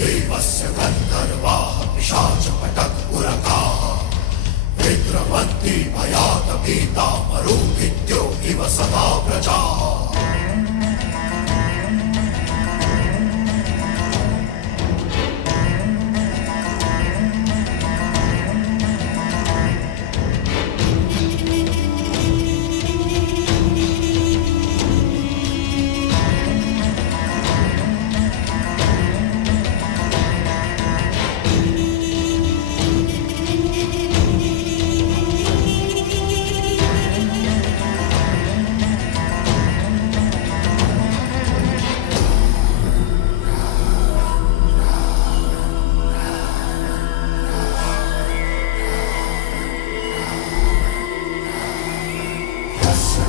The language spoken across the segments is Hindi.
देवस्य गन्धर्वाः पिशाचपटकुरकाः विद्रवन्ति भयात् भीताः मरुभिद्यो इव सदा प्रजाः।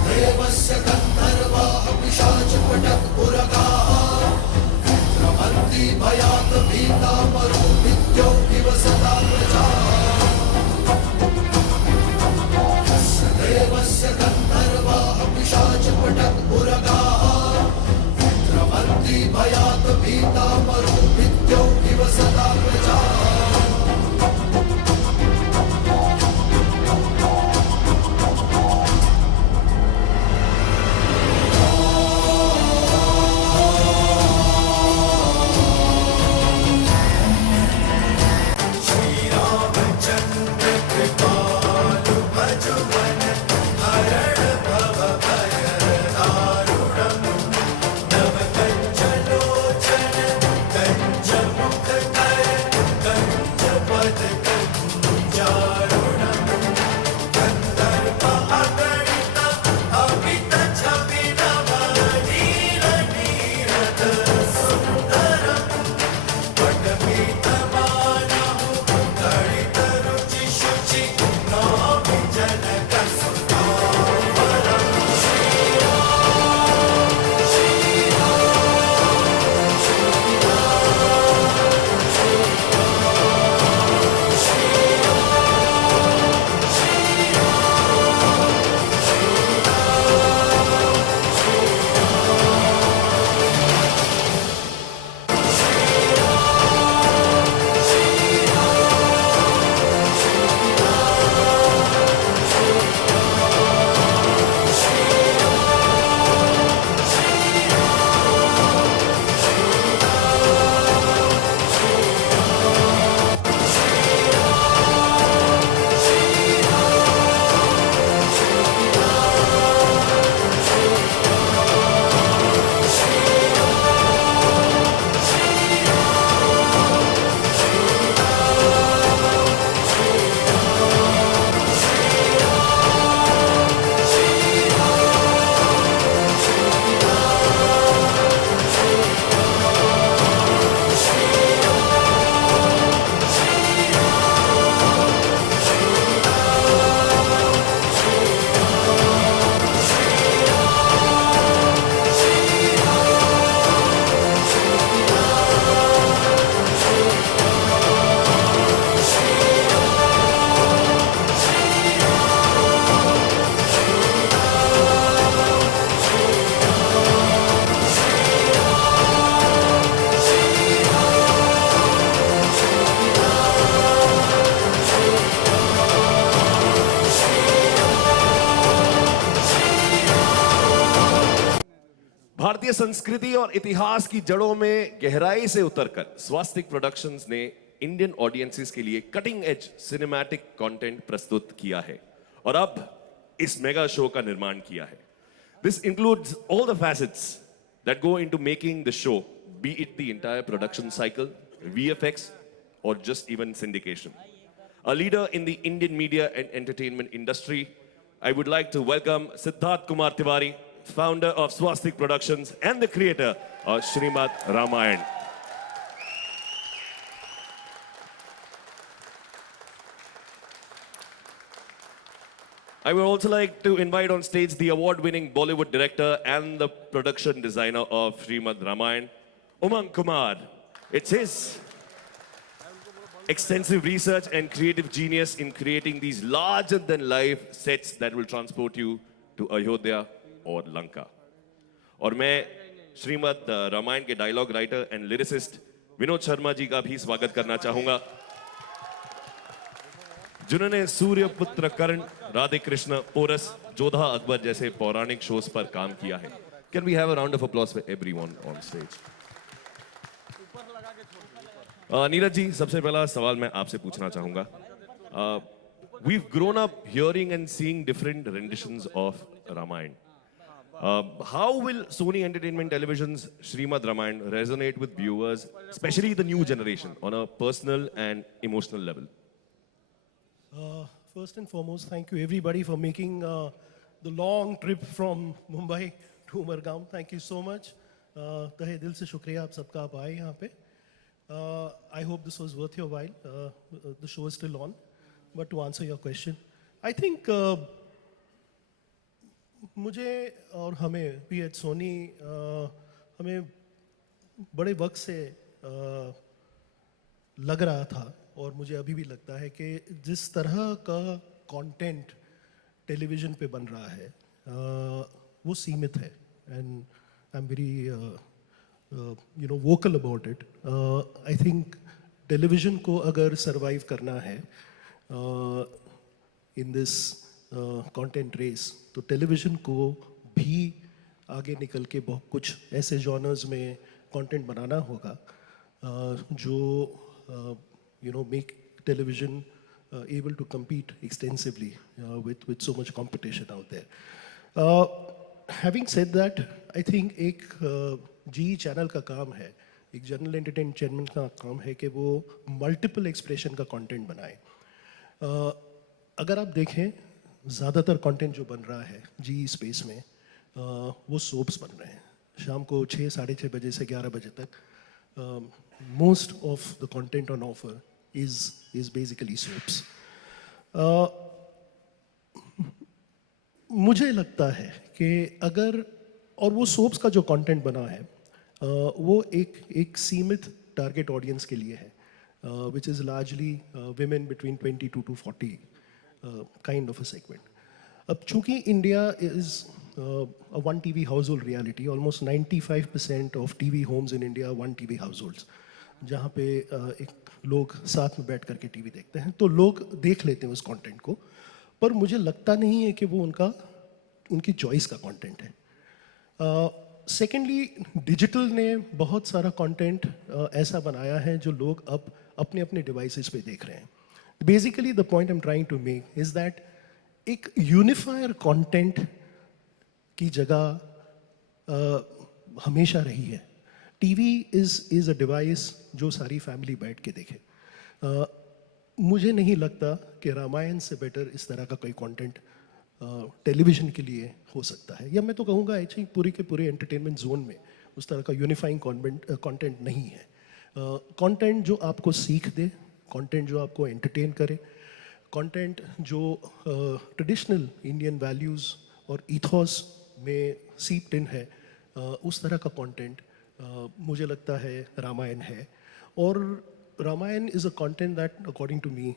देवस्य गन्धर्वाः पिशाचपटकुरकाः विद्रवन्ति भयात् भीताः मरुभिद्यो इव सदा प्रजाः। देवस्य गन्धर्वाः पिशाचपटकुरकाः विद्रवन्ति भयात् भीताः मरुभिद्यो इव सदा प्रजाः। भारतीय संस्कृति और इतिहास की जड़ों में गहराई से उतरकर स्वास्तिक प्रोडक्शंस ने इंडियन ऑडियंसेस के लिए कटिंग एज सिनेमैटिक कंटेंट प्रस्तुत किया है और अब इस मेगा शो का निर्माण किया है। This includes all the facets that go into making the show, B it the entire production cycle, VFX or just even syndication. A leader in the Indian media and entertainment industry, I would like to welcome Siddharth Kumar Tiwari, founder of Swastik Productions and the creator of Srimad Ramayan. I would also like to invite on stage the award-winning Bollywood director and the production designer of Srimad Ramayan, Umang Kumar. It's his extensive research and creative genius in creating these larger-than-life sets that will transport you to Ayodhya और लंका। और मैं श्रीमद रामायण के dialogue writer and lyricist Vinod Sharma ji का भी स्वागत करना चाहूंगा, जिन्होंने सूर्य पुत्र कर्ण, राधे कृष्ण, पोरस, जोधा अकबर जैसे पौराणिक शोज पर काम किया है। Can we have a round of applause for everyone on stage. Neeraj ji, सबसे पहला सवाल मैं आपसे पूछना चाहूंगा। We've grown up hearing and seeing different renditions of Ramayana. How will Sony Entertainment Television's Srimad Ramayana resonate with viewers, especially the new generation, on a personal and emotional level? First and foremost, thank you everybody for making the long trip from Mumbai to Umargaon. Thank you so much. तहे दिल से शुक्रिया आप सबका आप आए यहाँ पे. I hope this was worth your while. The show is still on. But to answer your question, I think मुझे और हमें भी एट सोनी हमें बड़े वक्त से लग रहा था और मुझे अभी भी लगता है कि जिस तरह का कंटेंट टेलीविज़न पे बन रहा है वो सीमित है and I am very vocal about it. I think television को अगर सरवाइव करना है इन दिस कंटेंट रेस तो टेलीविज़न को भी आगे निकल के बहुत कुछ ऐसे जॉनर्स में कंटेंट बनाना होगा जो make television able to compete extensively with so much competition out there. Having said that, I think एक GE चैनल का काम है, एक जनरल एंटरटेनमेंट चैनल का काम है कि वो मल्टीपल एक्सप्रेशन का कंटेंट बनाए. अगर आप देखें ज़्यादातर कंटेंट जो बन रहा है GE स्पेस में वो सोप्स बन रहे हैं. शाम को 6 साढ़े 6 बजे से 11 बजे तक most of the content on offer is basically soaps. मुझे लगता है कि अगर और वो सोप्स का जो कंटेंट बना है वो एक सीमित टारगेट ऑडियंस के लिए है which is largely women between 22 to 40 kind of a segment. अब चूंकि India is a one TV household reality, almost 95% of TV homes in India are one TV households. जहाँ पे एक लोग साथ में बैठ करके टीवी देखते हैं तो लोग देख लेते हैं उस कंटेंट को, पर मुझे लगता नहीं है कि वो उनकी चॉइस का कंटेंट है. सेकेंडली डिजिटल ने बहुत सारा कंटेंट ऐसा बनाया है जो लोग अब अपने अपने डिवाइसेस पे देख रहे हैं. Basically the point I am trying to make is that एक यूनिफायर कंटेंट की जगह हमेशा रही है. टीवी इज अ डिवाइस जो सारी फैमिली बैठ के देखे. मुझे नहीं लगता कि रामायण से बेटर इस तरह का कोई कंटेंट टेलीविज़न के लिए हो सकता है, या मैं तो कहूँगा एक्चुअली पूरे के पूरे एंटरटेनमेंट जोन में उस तरह का यूनिफाइंग कंटेंट नहीं है. कंटेंट जो आपको सीख दे, कंटेंट जो आपको एंटरटेन करे, कंटेंट जो ट्रेडिशनल इंडियन वैल्यूज़ और ईथॉस में सीप्ड इन है, उस तरह का कंटेंट मुझे लगता है रामायण है. और Ramayana is a content that according to me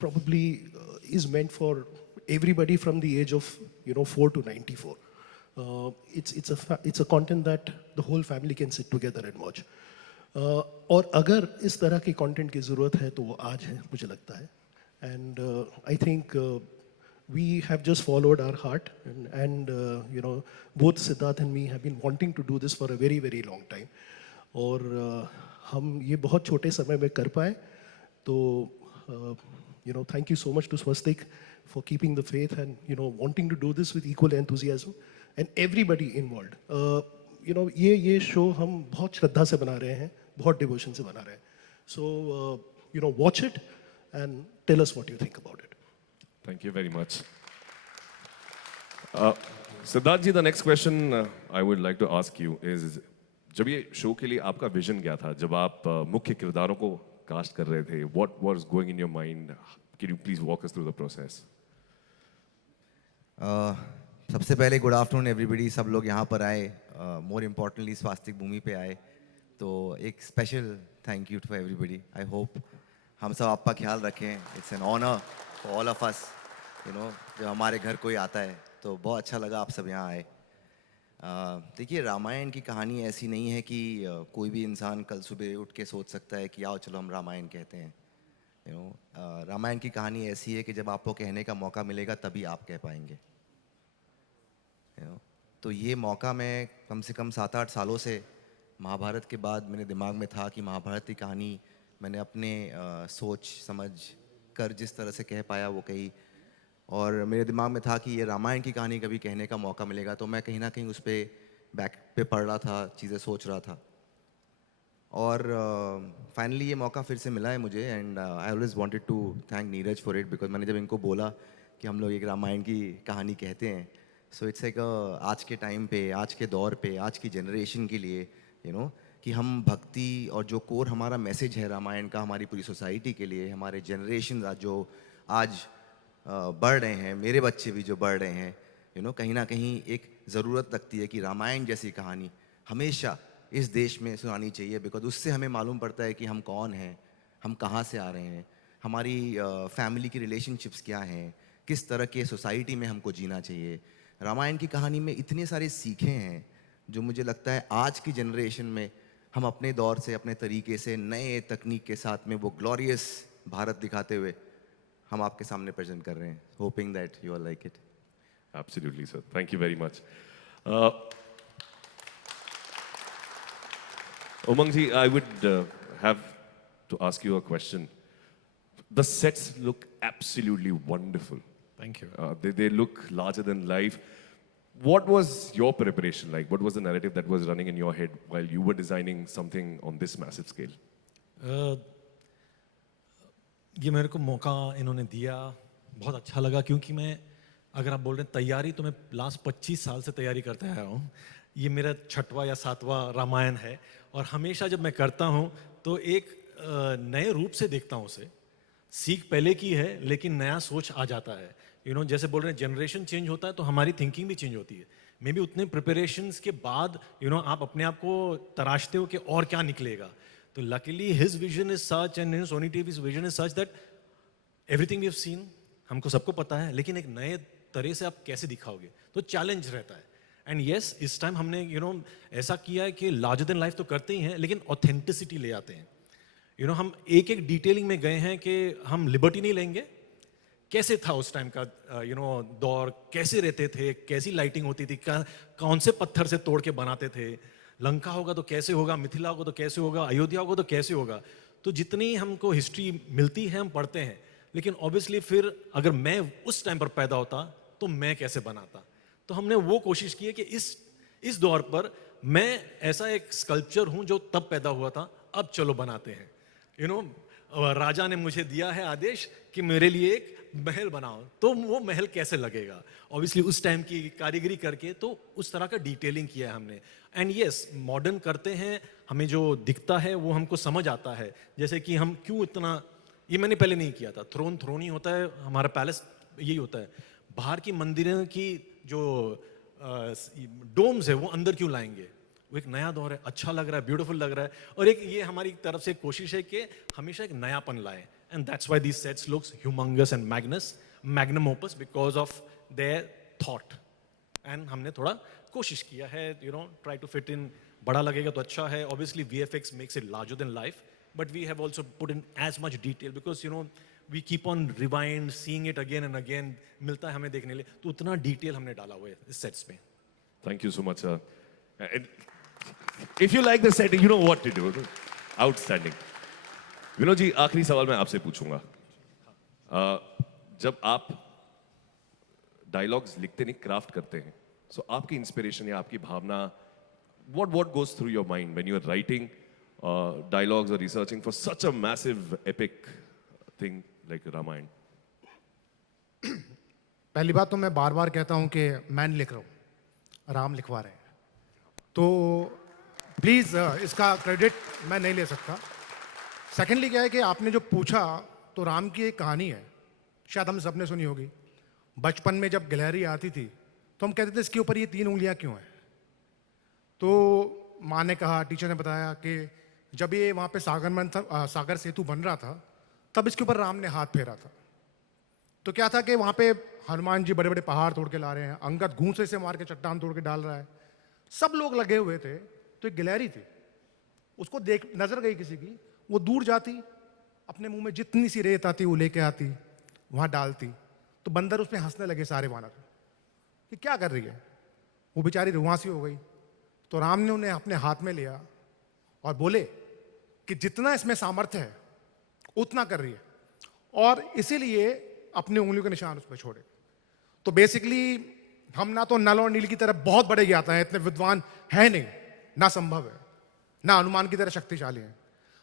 probably is meant for everybody from the age of 4 to 94. It's a content that the whole family can sit together and watch. और अगर इस तरह की कंटेंट की ज़रूरत है तो वो आज है मुझे लगता है. And I think we have just followed our heart and both Siddharth and me have been wanting to do this for a very very long time. और हम ये बहुत छोटे समय में कर पाए तो thank you so much to Swastik for keeping the faith and wanting to do this with equal enthusiasm and everybody involved. ये शो हम बहुत श्रद्धा से बना रहे हैं, बहुत डिवोशन से बना रहे हैं. So watch it and tell us what you think about it. Thank you very much. Siddharth ji, the next question I would like to ask you is, जब ये शो के लिए आपका विजन क्या था, जब आप मुख्य किरदारों को कास्ट कर रहे थे, what was going in your mind? Can you please walk us through the process? सबसे पहले गुड आफ्टरनून एवरीबॉडी. सब लोग यहाँ पर आए, मोर इम्पोर्टेंटली स्वास्तिक भूमि पे आए, तो एक special thank you to everybody. I hope हम सब आपका ख्याल रखें. It's an honour for all of us. जब हमारे घर कोई आता है तो बहुत अच्छा लगा आप सब यहाँ आए. देखिए, रामायण की कहानी ऐसी नहीं है कि कोई भी इंसान कल सुबह उठ के सोच सकता है कि आओ चलो हम रामायण कहते हैं। रामायण की कहानी ऐसी है कि जब आपको कहने का मौका मिलेगा तभी आप कह पाएंगे। तो ये मौका मैं कम से कम 7-8 सालों से, महाभारत के बाद मेरे दिमाग में था कि महाभारत की कहानी मैंने अपने सोच समझ कर जिस तरह से कह पाया वो कही, और मेरे दिमाग में था कि ये रामायण की कहानी कभी कहने का मौका मिलेगा, तो मैं कहीं ना कहीं उस पर बैक पे पढ़ रहा था, चीज़ें सोच रहा था, और फाइनली ये मौका फिर से मिला है मुझे। And I always wanted to thank Neeraj for it, because मैंने जब इनको बोला कि हम लोग एक रामायण की कहानी कहते हैं, सो इट्स लाइक आज के टाइम पे, आज के दौर पे, आज की जनरेशन के लिए कि हम भक्ति और जो कोर हमारा मैसेज है रामायण का हमारी पूरी सोसाइटी के लिए, हमारे जनरेशन जो आज बढ़ रहे हैं, मेरे बच्चे भी जो बढ़ रहे हैं, कहीं ना कहीं एक ज़रूरत लगती है कि रामायण जैसी कहानी हमेशा इस देश में सुनानी चाहिए, बिकॉज उससे हमें मालूम पड़ता है कि हम कौन हैं, हम कहाँ से आ रहे हैं, हमारी फैमिली की रिलेशनशिप्स क्या हैं, किस तरह के सोसाइटी में हमको जीना चाहिए। रामायण की कहानी में इतने सारे सीखे हैं जो मुझे लगता है आज की जनरेशन में हम अपने दौर से, अपने तरीके से, नए तकनीक के साथ में वो ग्लोरियस भारत दिखाते हुए हम आपके सामने प्रेजेंट कर रहे हैं, hoping that you are like it. Absolutely, sir. Thank you very much. Umang ji, I would have to ask you a question. The sets look absolutely wonderful. Thank you. They look larger than life. What was your preparation like? What was the narrative that was running in your head while you were designing something on this massive scale? ये मेरे को मौका इन्होंने दिया, बहुत अच्छा लगा, क्योंकि मैं, अगर आप बोल रहे हैं तैयारी, तो मैं लास्ट 25 साल से तैयारी करते आ रहा हूँ। ये मेरा 6वां या 7वां रामायण है, और हमेशा जब मैं करता हूँ तो एक नए रूप से देखता हूँ उसे। सीख पहले की है लेकिन नया सोच आ जाता है। जैसे बोल रहे हैं जनरेशन चेंज होता है तो हमारी थिंकिंग भी चेंज होती है। मे बी उतने प्रिपरेशंस के बाद आप अपने आप को तराशते हो कि और क्या निकलेगा। तो luckily his vision is such and Sony TV's vision is such that everything we have seen, हमको सबको पता है, लेकिन एक नए तरह से आप कैसे दिखाओगे, तो चैलेंज रहता है। एंड यस, इस टाइम हमने ऐसा किया है कि लार्जर देन लाइफ तो करते ही हैं, लेकिन ऑथेंटिसिटी ले आते हैं। हम एक एक डिटेलिंग में गए हैं कि हम लिबर्टी नहीं लेंगे। कैसे था उस टाइम का दौर, कैसे रहते थे, कैसी लाइटिंग होती थी, कौन से पत्थर से तोड़ के बनाते थे, लंका होगा तो कैसे होगा, मिथिला होगा तो कैसे होगा, अयोध्या होगा तो कैसे होगा। तो जितनी हमको हिस्ट्री मिलती है हम पढ़ते हैं, लेकिन ऑब्वियसली फिर अगर मैं उस टाइम पर पैदा होता तो मैं कैसे बनाता। तो हमने वो कोशिश की है कि इस दौर पर मैं ऐसा एक स्कल्पचर हूं जो तब पैदा हुआ था, अब चलो बनाते हैं। राजा ने मुझे दिया है आदेश कि मेरे लिए एक महल बनाओ, तो वो महल कैसे लगेगा, ऑब्वियसली उस टाइम की कारीगरी करके, तो उस तरह का डिटेलिंग किया है हमने। एंड यस, मॉडर्न करते हैं, हमें जो दिखता है वो हमको समझ आता है। जैसे कि हम क्यों इतना, ये मैंने पहले नहीं किया था, थ्रोन ही होता है, हमारा पैलेस यही होता है। बाहर की मंदिरों की जो डोम्स है वो अंदर क्यों लाएंगे, वो एक नया दौर है, अच्छा लग रहा है, ब्यूटीफुल लग रहा है, और एक ये हमारी तरफ से कोशिश है कि हमेशा एक नयापन लाए। And that's why these sets looks humongous and magnum opus because of their thought. And हमने थोड़ा कोशिश किया है, ट्राई टू फिट इन, बड़ा लगेगा तो अच्छा है। Obviously VFX makes it larger than life, but we have also put in as much detail because we keep on rewind seeing it again and again, मिलता है हमें देखने लिए, तो उतना डिटेल हमने डाला हुआ है इस सेट्स पे। Thank you so much, sir. If you like the set, you know what to do. Outstanding. Vinod ji, आखिरी सवाल मैं आपसे पूछूंगा। जब आप डायलॉग्स लिखते नहीं, क्राफ्ट करते हैं, सो आपकी इंस्पिरेशन या आपकी भावना, what goes through your mind when you are writing dialogues or researching for such a massive epic thing like Ramayana? पहली बात तो मैं बार बार कहता हूं कि मैं नहीं लिख रहा हूं, राम लिखवा रहे हैं, तो प्लीज़ इसका क्रेडिट मैं नहीं ले सकता। सेकेंडली क्या है कि आपने जो पूछा, तो राम की एक कहानी है, शायद हम सबने सुनी होगी। बचपन में जब गिलहरी आती थी तो हम कहते थे इसके ऊपर ये 3 उंगलियां क्यों हैं। तो माँ ने कहा, टीचर ने बताया कि जब ये वहाँ पे सागर सेतु बन रहा था तब इसके ऊपर राम ने हाथ फेरा था। तो क्या था कि वहाँ पे हनुमान जी बड़े बड़े पहाड़ तोड़ के ला रहे हैं, अंगद घूंसे से मार के चट्टान तोड़ के डाल रहा है, सब लोग लगे हुए थे, तो एक गिलहरी थी, उसको देख नजर गई किसी की, वो दूर जाती, अपने मुंह में जितनी सी रेत आती वो लेके आती, वहां डालती, तो बंदर उस पर हंसने लगे सारे वानर कि क्या कर रही है। वो बेचारी रुआंसी हो गई, तो राम ने उन्हें अपने हाथ में लिया और बोले कि जितना इसमें सामर्थ्य है उतना कर रही है, और इसीलिए अपनी उंगलियों के निशान उस पर छोड़े। तो बेसिकली हम ना तो नल और नील की तरह बहुत बड़े ज्ञाता हैं, इतने विद्वान है नहीं, ना संभव है, ना हनुमान की तरह शक्तिशाली हैं।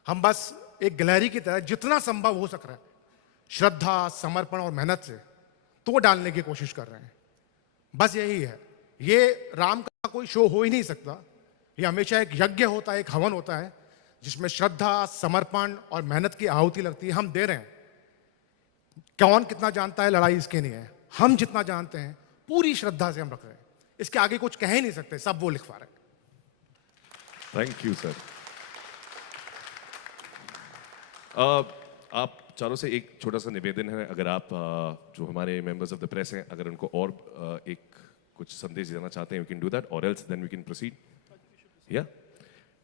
हम बस एक गिलहरी की तरह जितना संभव हो सक रहा है श्रद्धा, समर्पण और मेहनत से, तो वो डालने की कोशिश कर रहे हैं। बस यही है। ये राम का कोई शो हो ही नहीं सकता। ये हमेशा एक यज्ञ होता है, एक हवन होता है, जिसमें श्रद्धा, समर्पण और मेहनत की आहुति लगती है। हम दे रहे हैं। कौन कितना जानता है, लड़ाई इसके नहीं है। हम जितना जानते हैं पूरी श्रद्धा से हम रख रहे हैं। इसके आगे कुछ कह ही नहीं सकते, सब वो लिखवा रहे हैं। Thank you sir. आप चारों से एक छोटा सा निवेदन है, अगर आप जो हमारे मेंबर्स ऑफ द प्रेस हैं, अगर उनको और एक कुछ संदेश देना चाहते हैं, वी कैन डू दैट, और else then we can proceed. या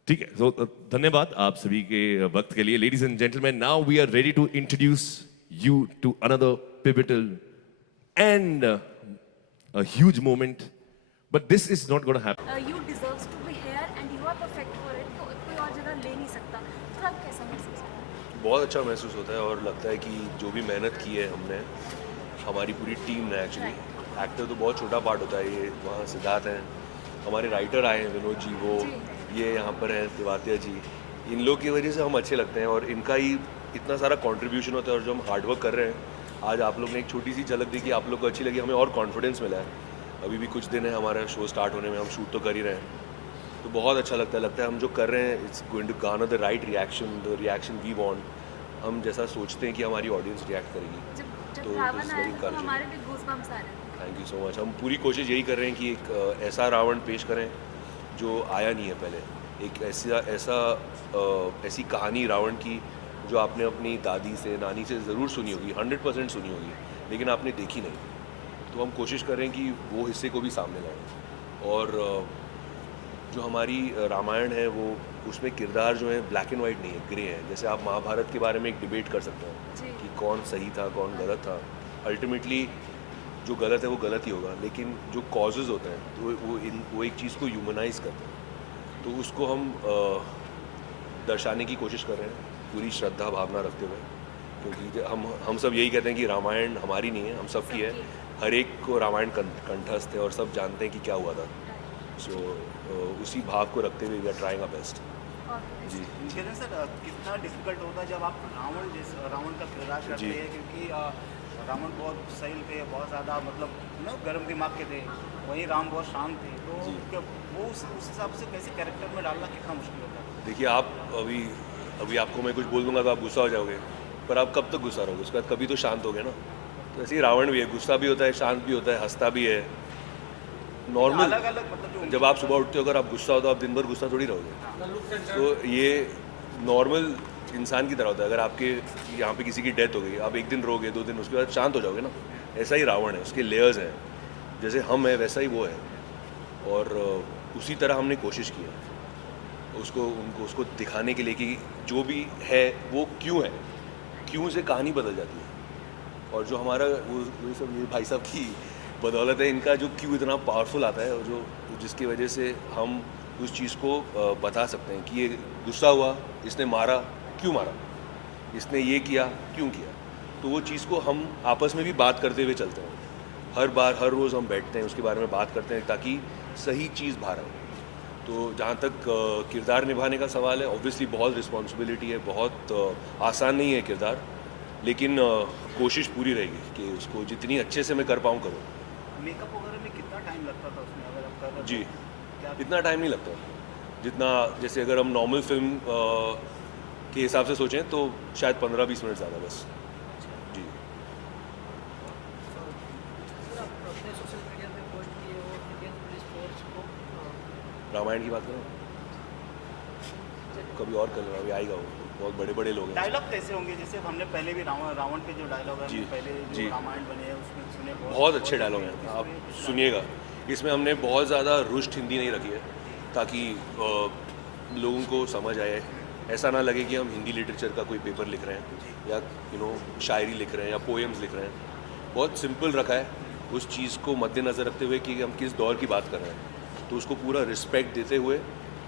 ठीक है, तो धन्यवाद आप सभी के वक्त के लिए। Ladies and gentleman, now we are ready to introduce you to another pivotal and a huge moment, but this is not going to happen. You deserves to be here and you are perfect for it, तो कोई और जगह ले नहीं सकता। तो आप कैसा महसूस करते हैं? बहुत अच्छा महसूस होता है, और लगता है कि जो भी मेहनत की है हमने, हमारी पूरी टीम ने, एक्चुअली एक्टर तो बहुत छोटा पार्ट होता है। ये वहाँ सिद्धार्थ हैं, हमारे राइटर आए हैं विनोद जी, वो ये यहाँ पर हैं तिवातिया जी, इन लोग की वजह से हम अच्छे लगते हैं, और इनका ही इतना सारा कंट्रीब्यूशन होता है। और जो हम हार्डवर्क कर रहे हैं, आज आप लोग ने एक छोटी सी झलक दी कि आप लोग को अच्छी लगी, हमें और कॉन्फिडेंस मिला है। अभी भी कुछ दिन है हमारा शो स्टार्ट होने में, हम शूट तो कर ही रहे हैं, तो बहुत अच्छा लगता है हम जो कर रहे हैं, it's going to garner the right reaction, the reaction we want, हम जैसा सोचते हैं कि हमारी ऑडियंस रिएक्ट करेगी। जब रावण आया था तो हमारे भी गूज़बम्प्स आ रहे थे। Thank you so much. हम पूरी कोशिश यही कर रहे हैं कि एक ऐसा रावण पेश करें जो आया नहीं है पहले, एक ऐसी कहानी रावण की जो आपने अपनी दादी से, नानी से ज़रूर सुनी होगी, 100% सुनी होगी, लेकिन आपने देखी नहीं। तो हम कोशिश कर रहे हैं कि वो हिस्से को भी सामने लाएं। और जो हमारी रामायण है, वो उसमें किरदार जो है ब्लैक एंड वाइट नहीं है, ग्रे है। जैसे आप महाभारत के बारे में एक डिबेट कर सकते हैं कि कौन सही था, कौन गलत था। अल्टीमेटली जो गलत है वो गलत ही होगा, लेकिन जो कॉजेज़ होते हैं तो वो एक चीज़ को ह्यूमनाइज करते हैं। तो उसको हम दर्शाने की कोशिश कर रहे हैं पूरी श्रद्धा भावना रखते हुए, क्योंकि हम सब यही कहते हैं कि रामायण हमारी नहीं है, हम सब की है। हर एक को रामायण कंठस्थ है और सब जानते हैं कि क्या हुआ था। सो उसी भाव को रखते हुए we are trying our best. जी कहते सर, कितना डिफिकल्ट होता है जब आप रावण का किरदार करते हैं, क्योंकि रावण बहुत सही थे, बहुत ज़्यादा मतलब गर्म दिमाग के थे, वहीं राम बहुत शांत थे, तो वो उस हिसाब से कैसे कैरेक्टर में डालना कितना मुश्किल होता है? देखिए, आप अभी आपको मैं कुछ बोल दूंगा तो आप गुस्सा हो जाओगे, पर आप कब तक गुस्सा रहोगे? उसके बाद कभी तो शांत हो गए ना। तो ऐसे ही रावण भी है, गुस्सा भी होता है, शांत भी होता है, हंसता भी है, नॉर्मल। अलग अलग मतलब जब आप सुबह उठते हो, अगर आप गुस्सा हो तो आप दिन भर गुस्सा थोड़ी रहोगे। तो ये नॉर्मल इंसान की तरह होता है। अगर आपके यहाँ पे किसी की डेथ हो गई, आप एक दिन रोगे, 2 दिन, उसके बाद शांत हो जाओगे ना। ऐसा ही रावण है, उसके लेयर्स हैं, जैसे हम हैं वैसा ही वो है, और उसी तरह हमने कोशिश की है उसको दिखाने के लिए कि जो भी है वो क्यों है, क्यों से कहानी बदल जाती है। और जो हमारा वो सब ये भाई साहब की बदौलत है, इनका जो क्यों इतना पावरफुल आता है, और जो जिसकी वजह से हम उस चीज़ को बता सकते हैं कि ये गुस्सा हुआ, इसने मारा, क्यों मारा, इसने ये किया, क्यों किया। तो वो चीज़ को हम आपस में भी बात करते हुए चलते हैं। हर रोज़ हम बैठते हैं, उसके बारे में बात करते हैं, ताकि सही चीज़ बाहर आए। तो जहाँ तक किरदार निभाने का सवाल है, ऑब्वियसली बहुत रिस्पॉन्सिबिलिटी है, बहुत आसान नहीं है किरदार, लेकिन कोशिश पूरी रहेगी कि उसको जितनी अच्छे से मैं कर पाऊँ करूँ। मेकअप वगैरह में कितना टाइम लगता था उसमें, अगर आप कर रहे जी, इतना टाइम नहीं लगता जितना, जैसे अगर हम नॉर्मल फिल्म के हिसाब से सोचें तो शायद 15-20 मिनट ज़्यादा बस। जी, रामायण की बात करें, कभी और कर अभी आएगा, वो बहुत बड़े बड़े लोग हैं। डायलॉग कैसे होंगे? जैसे हमने पहले भी रावण के जो डायलॉग है, जी, पहले जी। जो रामायण बने हैं उसमें सुने, बहुत अच्छे डायलॉग हैं, आप सुनिएगा। इसमें हमने बहुत ज़्यादा रुष्ट हिंदी नहीं रखी है ताकि लोगों को समझ आए, ऐसा ना लगे कि हम हिंदी लिटरेचर का कोई पेपर लिख रहे हैं या शायरी लिख रहे हैं या पोएम्स लिख रहे हैं। बहुत सिंपल रखा है उस चीज़ को मद्देनज़र रखते हुए कि हम किस दौर की बात कर रहे हैं, तो उसको पूरा रिस्पेक्ट देते हुए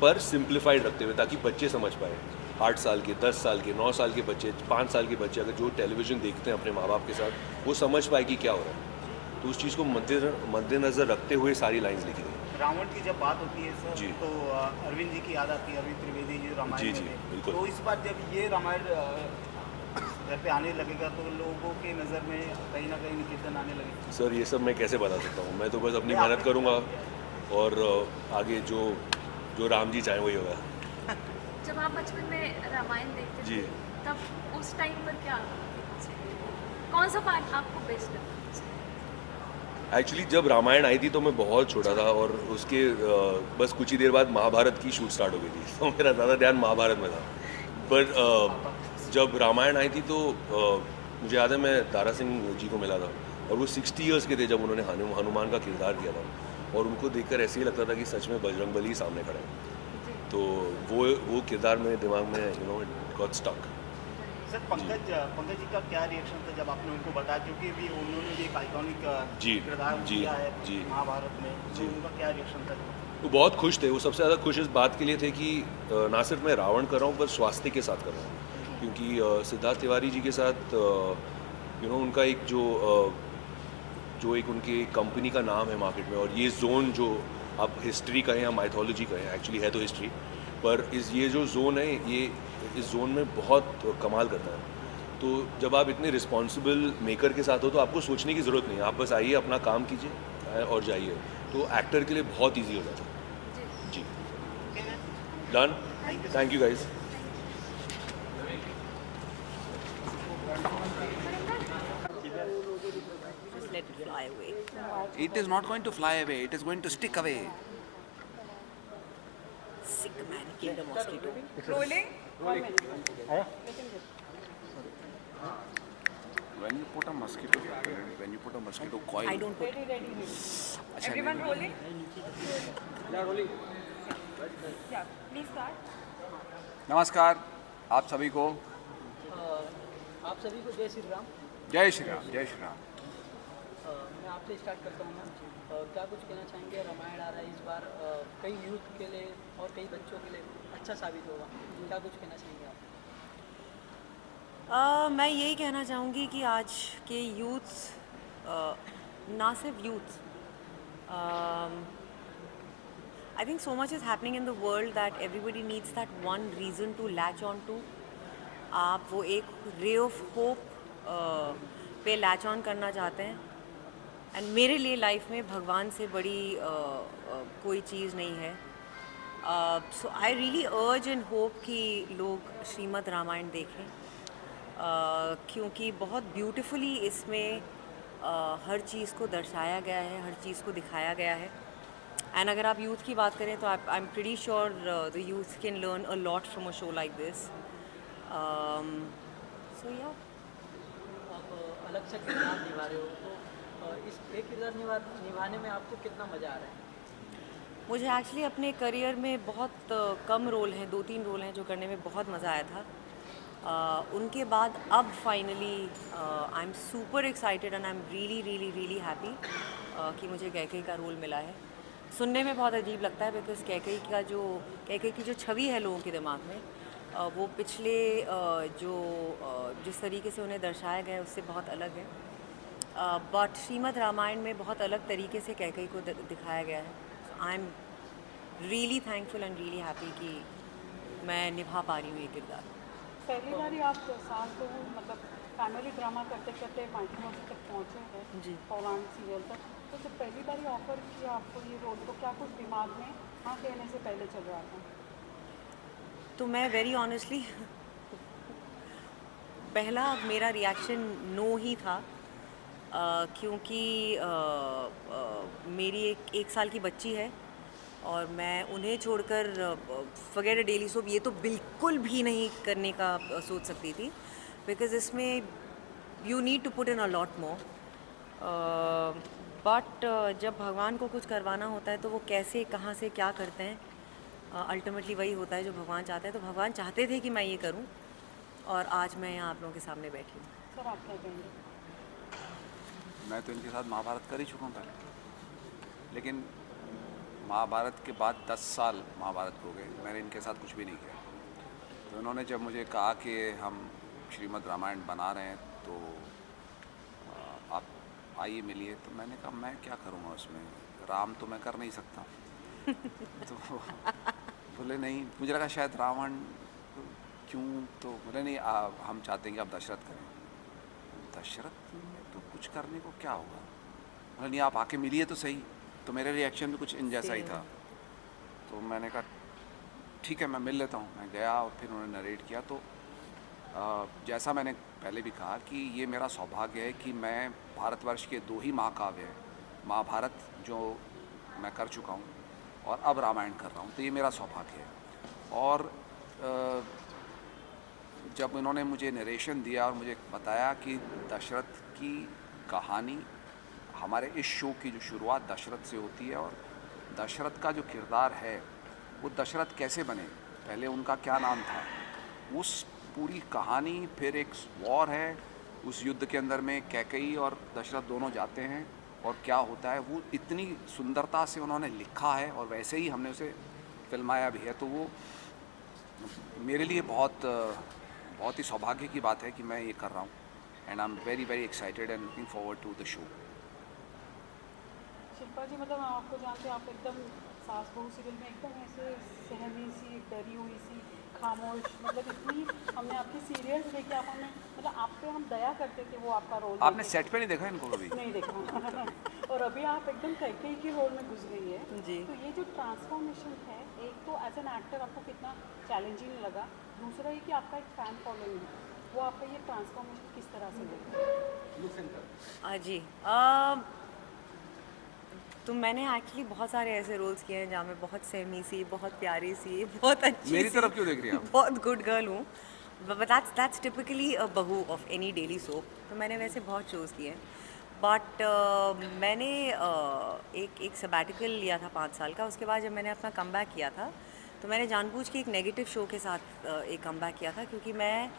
पर सिंप्लीफाइड रखते हुए ताकि बच्चे समझ पाए। 8 साल के, 10 साल के, 9 साल के बच्चे, 5 साल के बच्चे अगर जो टेलीविज़न देखते हैं अपने माँ बाप के साथ, वो समझ पाए कि क्या हो रहा है। तो उस चीज़ को मद्देनज़र रखते हुए सारी लाइंस लिखी गई। रावण की जब बात होती है सर जी। तो अरविंद जी की याद आती है, अरविंद त्रिवेदी जी रामायण जी, में जी, थे। बिल्कुल। तो इस बार जब ये रामायण घर पे आने लगेगा तो लोगों के नज़र में कहीं ना कहीं निकेतन आने लगेगा। सर ये सब मैं कैसे बता सकता हूँ, मैं तो बस अपनी नहीं, मेहनत आपने- करूँगा और आगे जो राम जी चाहें वही होगा। जब आप बचपन में रामायण देखते जी। थे तब उस टाइम पर क्या कौन सा पार्ट आपको बेस्ट लगता था? एक्चुअली जब रामायण आई थी तो मैं बहुत छोटा था और उसके बस कुछ ही देर बाद महाभारत की शूट स्टार्ट हो गई थी, तो मेरा ज़्यादा ध्यान महाभारत में था। पर जब रामायण आई थी तो मुझे याद है मैं दारा सिंह जी को मिला था और वो 60 इयर्स के थे जब उन्होंने हनुमान का किरदार किया था और उनको देखकर ऐसे ही लगता था कि सच में बजरंगबली ही सामने खड़ा है। तो वो किरदार मेरे दिमाग में it got stuck. Sir Pankaj ji का क्या रिएक्शन था जब आपने उनको बताया, क्योंकि भी उन्होंने भी एक आइकॉनिक जी, किरदार जी, किया है जी। महाभारत में, जी। तो उनका क्या रिएक्शन था? वो बहुत खुश थे। वो सबसे ज़्यादा खुश इस बात के लिए थे कि ना सिर्फ मैं रावण कर रहा हूँ पर स्वास्थ्य के साथ कर रहा हूँ, क्योंकि सिद्धार्थ तिवारी जी के साथ उनका एक जो एक उनकी कंपनी का नाम है मार्केट में, और ये जोन जो आप हिस्ट्री कहें या माइथोलॉजी कहें, एक्चुअली है तो हिस्ट्री, पर ये जो जोन है ये इस जोन में बहुत कमाल करता है। तो जब आप इतने रिस्पॉन्सिबल मेकर के साथ हो तो आपको सोचने की ज़रूरत नहीं है, आप बस आइए अपना काम कीजिए और जाइए, तो एक्टर के लिए बहुत ईजी हो जाता है। जी done, thank you guys. Just let it fly away. It is not going to fly away, it is going to stick away. Sick man killed a mosquito. When you put a mosquito coil. I don't put. Everyone rolling? नमस्कार आप सभी को। आप सभी को जय श्री राम। जय श्री राम, जय श्री राम। मैं आपसे स्टार्ट करता हूँ मैम। क्या कुछ कहना चाहेंगे, रामायण आ रहा है इस बार, कई यूथ के लिए और कई बच्चों के लिए अच्छा साबित होगा, क्या कुछ कहना चाहेंगे आप? मैं यही कहना चाहूँगी कि आज के यूथ, ना सिर्फ youth, I think so much is happening in the world that everybody needs that one reason to latch on to. आप वो एक रे ऑफ होप पे लैच ऑन करना चाहते हैं, एंड मेरे लिए लाइफ में भगवान से बड़ी कोई चीज़ नहीं है। So I really urge and hope कि लोग श्रीमद् रामायण देखें, क्योंकि बहुत ब्यूटिफुली इसमें हर चीज़ को दर्शाया गया है, हर चीज़ को दिखाया गया है। एंड अगर आप यूथ की बात करें तो I am pretty sure the youth can learn a lot from a show like this. So या आप अलग से किरदार निभा रहे हो, तो इस एक किरदार निभाने में आपको कितना मज़ा आ रहा है? मुझे एक्चुअली अपने करियर में बहुत कम रोल हैं, 2-3 रोल हैं जो करने में बहुत मज़ा आया था। उनके बाद अब finally I am super excited and I am really happy कि मुझे कैकेयी का रोल मिला है। सुनने में बहुत अजीब लगता है बिकॉज कैकेयी की जो छवि है लोगों के दिमाग में, वो पिछले जिस तरीके से उन्हें दर्शाया गया है उससे बहुत अलग है। बट श्रीमद् रामायण में बहुत अलग तरीके से कैकेयी को दिखाया गया है। I am really thankful and really happy कि मैं निभा पा रही हूँ ये किरदार। पहली बार ही आप साल को मतलब फैमिली ड्रामा करते करते 5 वर्ष तक पहुँचे हैं जी। पौराणिक सीरियल तक, तो जब पहली बार ही ऑफर किया आपको ये रोल, तो क्या कुछ दिमाग में हाँ कहने से पहले चल रहा था? तो मैं वेरी ऑनेस्टली पहला मेरा रिएक्शन नो ही था, क्योंकि मेरी एक साल की बच्ची है और मैं उन्हें छोड़कर वगैरह डेली सोप ये तो बिल्कुल भी नहीं करने का सोच सकती थी, बिकॉज इसमें you need to put in a lot more. But जब भगवान को कुछ करवाना होता है तो वो कैसे कहाँ से क्या करते हैं, अल्टीमेटली वही होता है जो भगवान चाहते हैं। तो भगवान चाहते थे कि मैं ये करूं और आज मैं यहाँ आप लोगों के सामने बैठी हूँ। सर आप क्या कहेंगे? मैं तो इनके साथ महाभारत कर ही चुका हूँ पहले, लेकिन महाभारत के बाद 10 साल महाभारत हो गए, मैंने इनके साथ कुछ भी नहीं किया। तो इन्होंने जब मुझे कहा कि हम श्रीमद् रामायण बना रहे हैं तो आप आइए मिलिए, तो मैंने कहा मैं क्या करूँगा उसमें, राम तो मैं कर नहीं सकता। तो बोले नहीं, मुझे लगा शायद रावण क्यों, तो बोले नहीं हम चाहते हैं कि आप दशरथ करें। दशरथ में तो कुछ करने को क्या होगा, बोले नहीं आप आके मिलिए तो सही। तो मेरे रिएक्शन भी कुछ इन जैसा ही था। तो मैंने कहा ठीक है मैं मिल लेता हूँ। मैं गया और फिर उन्होंने नरेट किया। तो जैसा मैंने पहले भी कहा कि ये मेरा सौभाग्य है कि मैं भारतवर्ष के 2 ही महाकाव्य हैं, महाभारत जो मैं कर चुका हूँ और अब रामायण कर रहा हूँ, तो ये मेरा सौभाग्य है। और जब इन्होंने मुझे नरेशन दिया और मुझे बताया कि दशरथ की कहानी, हमारे इस शो की जो शुरुआत दशरथ से होती है और दशरथ का जो किरदार है वो दशरथ कैसे बने, पहले उनका क्या नाम था, उस पूरी कहानी, फिर एक वॉर है, उस युद्ध के अंदर में कैकेयी और दशरथ दोनों जाते हैं और क्या होता है, वो इतनी सुंदरता से उन्होंने लिखा है और वैसे ही हमने उसे फिल्माया भी है। तो वो मेरे लिए बहुत ही सौभाग्य की बात है कि मैं ये कर रहा हूँ and I am very very excited and looking forward to the show. Shilpa ji मतलब आपको जानते हैं, आप एकदम सास बहू सीरियल में एकदम ऐसे सहमी सी, डरी हुई सी, खामोश, मतलब इतनी हमने आपकी सीरियल्स देखी, आप हमें मतलब आप पे हम दया करते थे वो आपका रोल। आपने सेट पे नहीं देखा इनको कभी? नहीं देखा। और अभी आप एकदम कैकेयी की रोल में घुस गई है जी। तो ये जो ट्रांसफॉर्मेशन है, एक तो एज एन एक्टर आपको कितना चैलेंजिंग लगा, दूसरा ये कि आपका एक फ़ैन फॉलोइंग है, वो आपका ये ट्रांसफॉर्मेशन किस तरह से देखा? जी तो मैंने एक्चुअली बहुत सारे ऐसे रोल्स किए हैं जहाँ मैं बहुत सहमी सी, बहुत प्यारी सी, बहुत अच्छी मेरी तरफ क्यों देख रही हैं आप? बहुत गुड गर्ल हूँ, बट दैट्स टिपिकली अ बहू ऑफ एनी डेली सोप। तो मैंने वैसे बहुत शोज़ किए हैं, बट मैंने एक सबैटिकल लिया था 5 साल का। उसके बाद जब मैंने अपना कमबैक किया था तो मैंने जानबूझ के एक नेगेटिव शो के साथ एक कमबैक किया था, क्योंकि मैं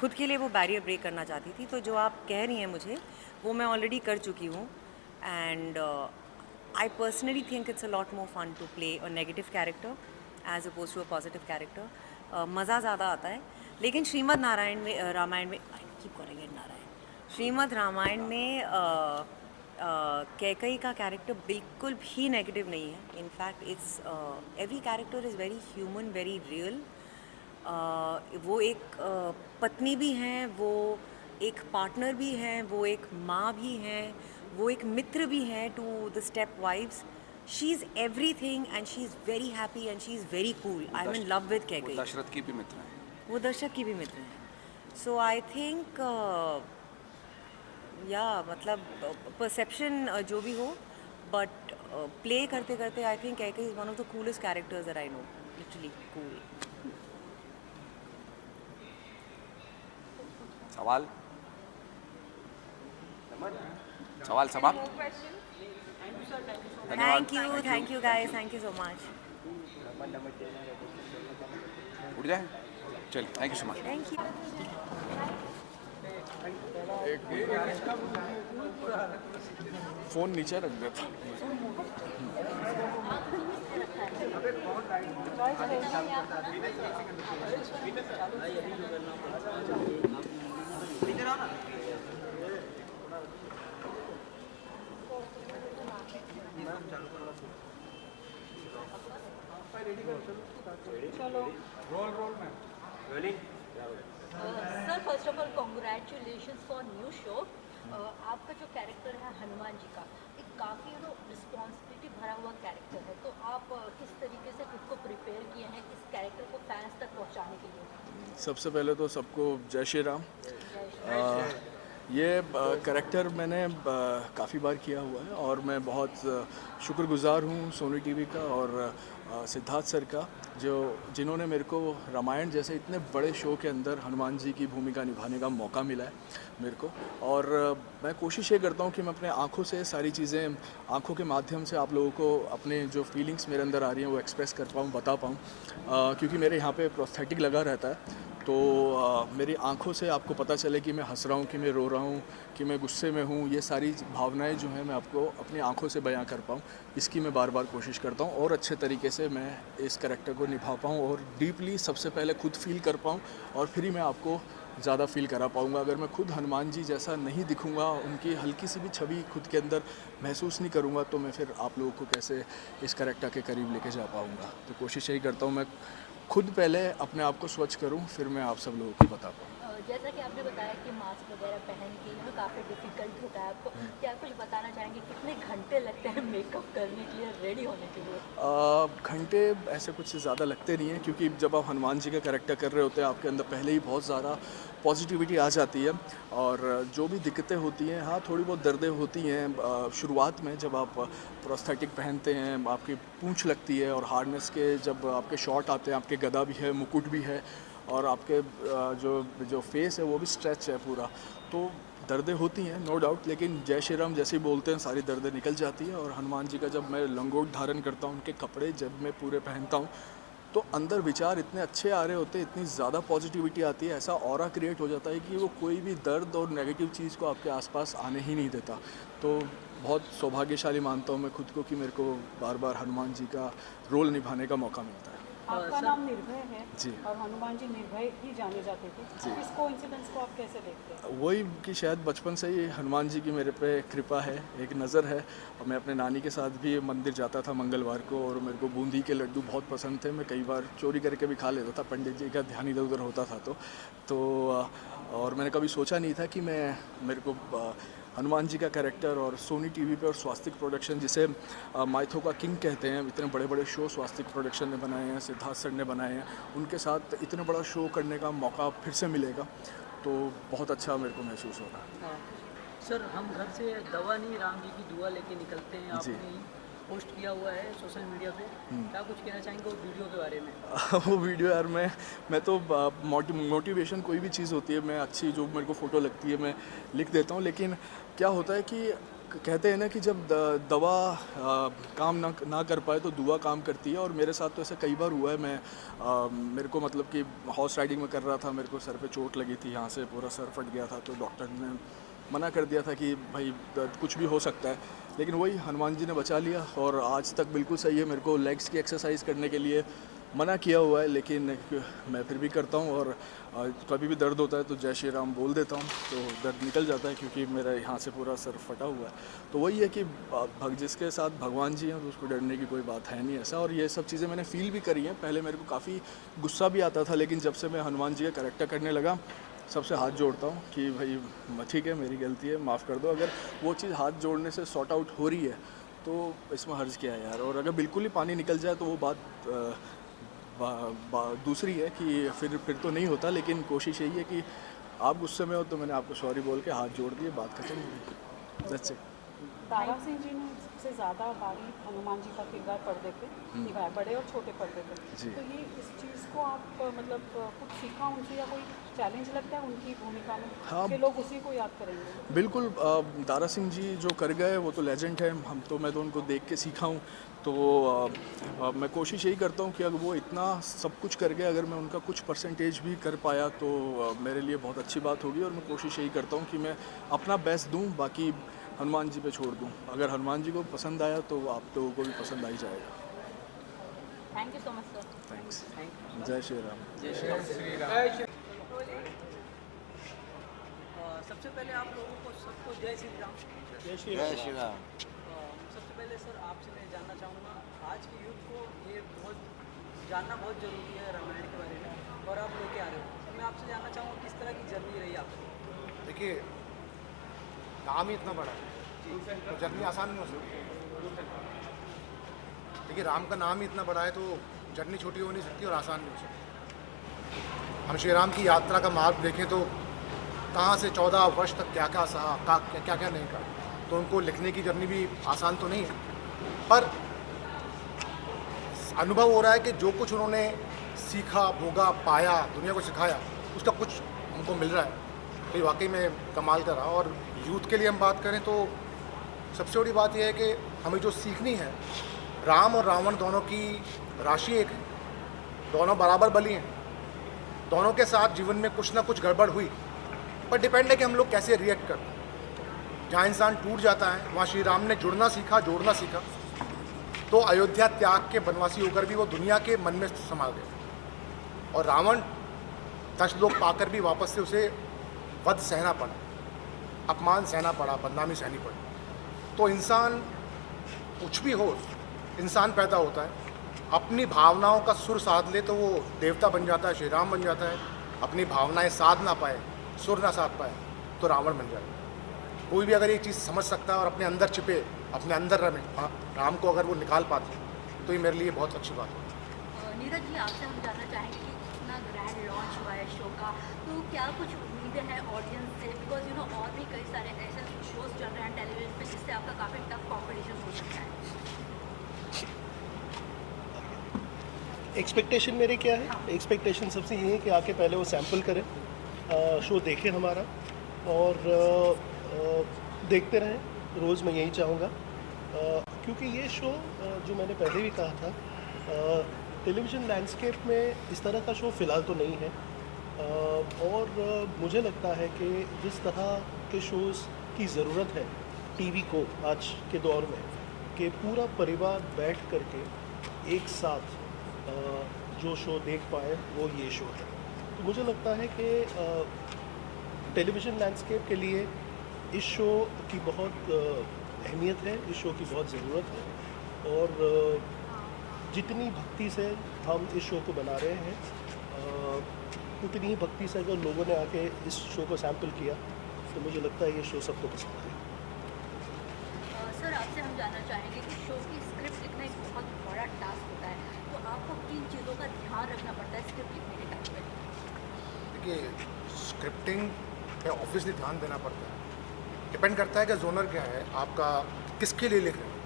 खुद के लिए वो बैरियर ब्रेक करना चाहती थी। तो जो आप कह रही हैं मुझे, वो मैं ऑलरेडी कर चुकी हूँ and I personally think it's a lot more fun to play a negative character as opposed to a positive character. मज़ा ज़्यादा आता है। लेकिन श्रीमद् नारायण में रामायण में श्रीमद् रामायण में कैकेयी का कैरेक्टर बिल्कुल भी नेगेटिव नहीं है। In fact it's every character is very human, very real. वो एक पत्नी भी हैं, वो एक पार्टनर भी हैं, वो एक माँ भी हैं, वो एक मित्र भी हैं to the step wife's. She is everything and she is very happy and she is very cool. I am in love with Kaikeyi. Dasharatha की भी मित्र हैं, वो दशरथ की भी मित्र हैं। सो आई थिंक या मतलब परसेप्शन जो भी हो, बट प्ले करते करते I think Kaikeyi is one of the coolest characters that I know, literally cool. सवाल समाप्त। Thank you guys, thank you so much. उठ जाए, चलिए, thank you so much. Thank you. Phone नीचे रख देता। चलो sir, first of all congratulations for new show. आपका जो कैरेक्टर है हनुमान जी का, एक काफ़ी रिस्पॉन्सिबिलिटी भरा हुआ कैरेक्टर है, तो आप किस तरीके से खुद को प्रिपेयर किए हैं इस कैरेक्टर को फैंस तक पहुंचाने के लिए? सबसे पहले तो सबको जय श्री राम। ये कैरेक्टर मैंने काफ़ी बार किया हुआ है और मैं बहुत शुक्रगुजार हूँ सोनी टीवी का और सिद्धार्थ सर का, जिन्होंने मेरे को रामायण जैसे इतने बड़े शो के अंदर हनुमान जी की भूमिका निभाने का मौका मिला है मेरे को। और मैं कोशिश ये करता हूँ कि मैं अपने आँखों से सारी चीज़ें, आँखों के माध्यम से आप लोगों को अपने जो फीलिंग्स मेरे अंदर आ रही हैं वो एक्सप्रेस कर पाऊँ, बता पाऊँ। क्योंकि मेरे यहाँ पे प्रोस्थेटिक लगा रहता है, तो मेरी आँखों से आपको पता चले कि मैं हंस रहा हूँ, कि मैं रो रहा हूँ, कि मैं गुस्से में हूँ, ये सारी भावनाएं जो हैं मैं आपको अपनी आँखों से बयां कर पाऊँ, इसकी मैं बार बार कोशिश करता हूँ और अच्छे तरीके से मैं इस कैरेक्टर को निभा पाऊँ और डीपली सबसे पहले खुद फील कर पाऊँ और फिर ही मैं आपको ज़्यादा फील करा पाऊँगा। अगर मैं खुद हनुमान जी जैसा नहीं दिखूँगा, उनकी हल्की सी भी छवि खुद के अंदर महसूस नहीं करूँगा, तो मैं फिर आप लोगों को कैसे इस कैरेक्टर के करीब लेके जा पाऊँगा। तो कोशिश यही करता हूँ मैं खुद पहले अपने आप को स्वच्छ करूं, फिर मैं आप सब लोगों को बता पाऊँ। जैसा कि आपने बताया कि मास्क वगैरह पहन के काफ़ी डिफिकल्ट होता है आपको, क्या कुछ बताना चाहेंगे कितने घंटे लगते हैं मेकअप करने के लिए, रेडी होने के लिए? घंटे ऐसे कुछ ज़्यादा लगते नहीं हैं, क्योंकि जब आप हनुमान जी का कैरेक्टर कर रहे होते हैं आपके अंदर पहले ही बहुत ज़्यादा पॉजिटिविटी आ जाती है। और जो भी दिक्कतें होती हैं, हाँ थोड़ी बहुत दर्दें होती हैं शुरुआत में जब आप प्रोस्थेटिक पहनते हैं, आपकी पूंछ लगती है और हार्डनेस के जब आपके शॉट आते हैं, आपके गदा भी है, मुकुट भी है और आपके जो फेस है वो भी स्ट्रेच है पूरा, तो दर्दें होती हैं नो डाउट। लेकिन जय श्री राम जैसे ही बोलते हैं सारी दर्दें निकल जाती है। और हनुमान जी का जब मैं लंगोट धारण करता हूँ, उनके कपड़े जब मैं पूरे पहनता हूँ, तो अंदर विचार इतने अच्छे आ रहे होते हैं, इतनी ज़्यादा पॉजिटिविटी आती है, ऐसा ऑरा क्रिएट हो जाता है कि वो कोई भी दर्द और नेगेटिव चीज़ को आपके आसपास आने ही नहीं देता। तो बहुत सौभाग्यशाली मानता हूँ मैं खुद को कि मेरे को बार बार हनुमान जी का रोल निभाने का मौका मिलता है। आपका नाम निर्भय है जी, और हनुमान जी निर्भय ही जाने जाते थे जी। इस कोइंसिडेंस को आप कैसे देखते हैं? वही कि शायद बचपन से ही हनुमान जी की मेरे पे कृपा है, एक नज़र है। और मैं अपने नानी के साथ भी मंदिर जाता था मंगलवार को, और मेरे को बूंदी के लड्डू बहुत पसंद थे। मैं कई बार चोरी करके भी खा लेता था, पंडित जी का ध्यान इधर उधर होता था तो और मैंने कभी सोचा नहीं था कि मेरे को हनुमान जी का कैरेक्टर और सोनी टीवी पे और स्वास्तिक प्रोडक्शन, जिसे माइथो का किंग कहते हैं, इतने बड़े बड़े शो स्वास्तिक प्रोडक्शन ने बनाए हैं, सिद्धार्थ सर ने बनाए हैं, उनके साथ इतना बड़ा शो करने का मौका फिर से मिलेगा, तो बहुत अच्छा मेरे को महसूस हो रहा है। सर हम घर से दवा नहीं राम जी की दुआ लेके निकलते हैं, आपने पोस्ट किया हुआ है सोशल मीडिया पे, क्या कुछ कहना चाहेंगे वो वीडियो के बारे में? वो वीडियो यार मैं तो मोटिवेशन कोई भी चीज़ होती है, मैं अच्छी जो मेरे को फ़ोटो लगती है मैं लिख देता हूँ। लेकिन क्या होता है कि कहते हैं ना कि जब दवा काम ना कर पाए तो दुआ काम करती है। और मेरे साथ तो ऐसा कई बार हुआ है। मेरे को मतलब कि हॉर्स राइडिंग में कर रहा था, मेरे को सर पे चोट लगी थी, यहाँ से पूरा सर फट गया था, तो डॉक्टर ने मना कर दिया था कि भाई कुछ भी हो सकता है। लेकिन वही हनुमान जी ने बचा लिया और आज तक बिल्कुल सही है। मेरे को लेग्स की एक्सरसाइज करने के लिए मना किया हुआ है, लेकिन मैं फिर भी करता हूँ। और कभी भी दर्द होता है तो जय श्री राम बोल देता हूँ, तो दर्द निकल जाता है, क्योंकि मेरा यहाँ से पूरा सर फटा हुआ है। तो वही है कि जिसके साथ भगवान जी हैं तो उसको डरने की कोई बात है नहीं ऐसा। और ये सब चीज़ें मैंने फील भी करी हैं। पहले मेरे को काफ़ी गुस्सा भी आता था, लेकिन जब से मैं हनुमान जी का कैरेक्टर करने लगा, सबसे हाथ जोड़ता हूँ कि भाई ठीक है, मेरी गलती है, माफ़ कर दो। अगर वो चीज़ हाथ जोड़ने से सॉर्ट आउट हो रही है तो इसमें हर्ज क्या है यार। और अगर बिल्कुल ही पानी निकल जाए तो वो बात दूसरी है कि फिर तो नहीं होता। लेकिन कोशिश यही है कि आप गुस्से में हो तो मैंने आपको सॉरी बोल के हाथ जोड़ दिए, बात खत्म हो गई। That's it. तारा सिंह जी ने सबसे ज़्यादा बारी हनुमान जी का किरदार पर्दे पे निभाया, बड़े और छोटे पर्दे पे। तो ये इस चीज़ को आप मतलब कुछ सीखा उनसे, या कोई चैलेंज लगता है उनकी भूमिका में? हाँ, कि लोग उसी को याद करेंगे। बिल्कुल। तारा सिंह जी जो कर गए वो तो लेजेंड है। मैं तो उनको देख के सीखा हूँ। तो मैं कोशिश यही करता हूँ कि अगर वो इतना सब कुछ कर गए, अगर मैं उनका कुछ परसेंटेज भी कर पाया तो मेरे लिए बहुत अच्छी बात होगी। और मैं कोशिश यही करता हूँ कि मैं अपना बेस्ट दूँ, बाकी हनुमान जी पे छोड़ दूँ। अगर हनुमान जी को पसंद आया तो आप लोगों को भी पसंद आ ही जाएगा। Thank you so much sir. Thanks. जय श्री राम। जय श्री राम। सबसे पहले आप लोगों को सबको जय श्री राम। जय श्री राम। सबसे पहले सर आपसे मैं जानना चाहूँगा, आज की यूथ को ये जानना बहुत ज़रूरी है रामायण के बारे में, और आप लेके आ रहे हो। तो मैं आपसे जानना चाहूँगा किस तरह की जर्नी रही आपकी? देखिए, काम ही इतना बड़ा है तो जर्नी आसान नहीं हो सकती। देखिए, राम का नाम ही इतना बड़ा है तो जर्नी छोटी हो नहीं सकती और आसान नहीं हो सकती। हम श्री राम की यात्रा का मार्ग देखें तो कहाँ से 14 वर्ष तक क्या क्या सहा, क्या क्या नहीं कहा, तो उनको लिखने की जर्नी भी आसान तो नहीं है। पर अनुभव हो रहा है कि जो कुछ उन्होंने सीखा, भोगा, पाया, दुनिया को सिखाया, उसका कुछ हमको मिल रहा है। तो ये वाकई में कमाल का रहा। और यूथ के लिए हम बात करें तो सबसे बड़ी बात यह है कि हमें जो सीखनी है, राम और रावण दोनों की राशि एक है, दोनों बराबर बली हैं, दोनों के साथ जीवन में कुछ ना कुछ गड़बड़ हुई, पर डिपेंड है कि हम लोग कैसे रिएक्ट करते हैं। जहाँ इंसान टूट जाता है वहाँ श्री राम ने जुड़ना सीखा, जोड़ना सीखा, तो अयोध्या त्याग के बनवासी होकर भी वो दुनिया के मन में समा गए। और रावण 10 लोग पाकर भी वापस से उसे वध सहना पड़ा, अपमान सहना पड़ा, बदनामी सहनी पड़ी। तो इंसान कुछ भी हो, इंसान पैदा होता है, अपनी भावनाओं का सुर साध ले तो वो देवता बन जाता है, श्री राम बन जाता है। अपनी भावनाएं साध ना पाए, सुर ना साध पाए तो रावण बन जाए। कोई भी अगर ये चीज़ समझ सकता है और अपने अंदर छिपे, अपने अंदर रमे, राम को अगर वो निकाल पाते तो ये मेरे लिए बहुत अच्छी बात है। नीरज जी, आपसे हम जानना चाहेंगे कि इतना ग्रैंड लॉन्च हुआ है शो का, तो क्या कुछ उम्मीदें हैं ऑडियंस से? बिकॉज और भी कई सारे ऐसे शोज चल रहे हैं टेलीविजन पे जिससे आपका काफ़ी टफ कॉम्पिटिशन हो सकता है। एक्सपेक्टेशन मेरे क्या है? एक्सपेक्टेशन सबसे ये है कि आके पहले वो सैम्पल करें, शो देखें हमारा, और देखते रहें। रोज़ मैं यही चाहूँगा, क्योंकि ये शो जो मैंने पहले भी कहा था, टेलीविज़न लैंडस्केप में इस तरह का शो फ़िलहाल तो नहीं है। और मुझे लगता है कि जिस तरह के शोज़ की ज़रूरत है टीवी को आज के दौर में, कि पूरा परिवार बैठ करके एक साथ जो शो देख पाए, वो ये शो है। तो मुझे लगता है कि टेलीविज़न लैंडस्केप के लिए इस शो की बहुत अहमियत है, इस शो की बहुत ज़रूरत है। और जितनी भक्ति से हम इस शो को बना रहे हैं, उतनी ही भक्ति से अगर लोगों ने आके इस शो को सैम्पल किया तो मुझे लगता है ये शो सबको पसंद है। सर, आपसे हम जानना चाहेंगे कि शो की स्क्रिप्ट लिखना एक बहुत बड़ा टास्क होता है, तो आपको किन चीज़ों का ध्यान रखना पड़ता है स्क्रिप्ट लिखने के टाइम पे? देखिए, स्क्रिप्टिंग पे ऑब्वियसली ध्यान देना पड़ता है। डिपेंड करता है कि जोनर क्या है आपका, किसके लिए लिख रहे हैं।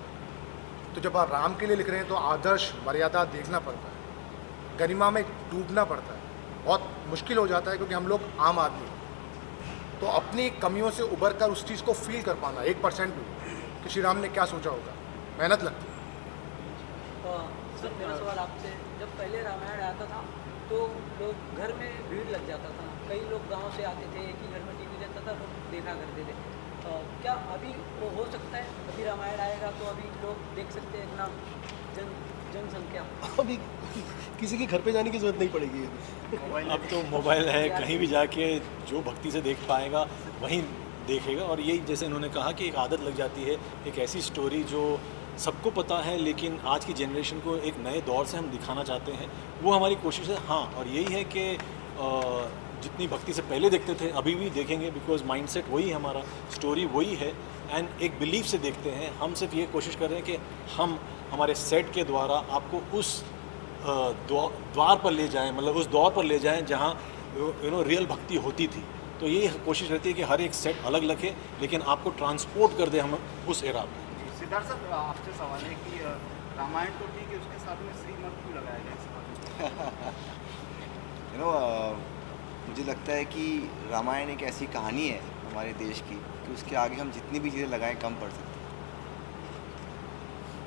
तो जब आप राम के लिए लिख रहे हैं तो आदर्श मर्यादा देखना पड़ता है, गरिमा में डूबना पड़ता है। बहुत मुश्किल हो जाता है क्योंकि हम लोग आम आदमी हैं। तो अपनी कमियों से उबर कर उस चीज़ को फील कर पाना 1% भी कि श्री राम ने क्या सोचा होगा, मेहनत लगती है। सर, मेरा सवाल आपसे, जब पहले रामायण आता था तो लोग घर में भीड़ लग जाता था, कई लोग गांव से आते थे, एक ही घर में टीवी रहता था, लोग देखा करते थे। क्या अभी वो हो सकता है? अभी रामायण आएगा तो अभी लोग देख सकते हैं, इतना जनसंख्या? अभी किसी के घर पे जाने की जरूरत नहीं पड़ेगी। अब तो मोबाइल है, कहीं भी जाके जो भक्ति से देख पाएगा वहीं देखेगा। और यही जैसे इन्होंने कहा कि एक आदत लग जाती है, एक ऐसी स्टोरी जो सबको पता है लेकिन आज की जनरेशन को एक नए दौर से हम दिखाना चाहते हैं, वो हमारी कोशिश है। हाँ, और यही है कि जितनी भक्ति से पहले देखते थे अभी भी देखेंगे, बिकॉज माइंडसेट वही है हमारा, स्टोरी वही है, एंड एक बिलीफ से देखते हैं। हम सिर्फ ये कोशिश कर रहे हैं कि हम हमारे सेट के द्वारा आपको उस द्वार पर ले जाएं, मतलब उस दौर पर ले जाएं जहाँ रियल भक्ति होती थी। तो ये कोशिश रहती है कि हर एक सेट अलग लगे लेकिन आपको ट्रांसपोर्ट कर दे हम उस एरा में। सिद्धार्थ सर, आपसे सवाल है कि रामायण तो ठीक है, उसके साथ में श्रीमद् क्यों लगाया गया? मुझे लगता है कि रामायण एक ऐसी कहानी है हमारे देश की कि उसके आगे हम जितनी भी चीज़ें लगाएं कम पड़ सकती हैं।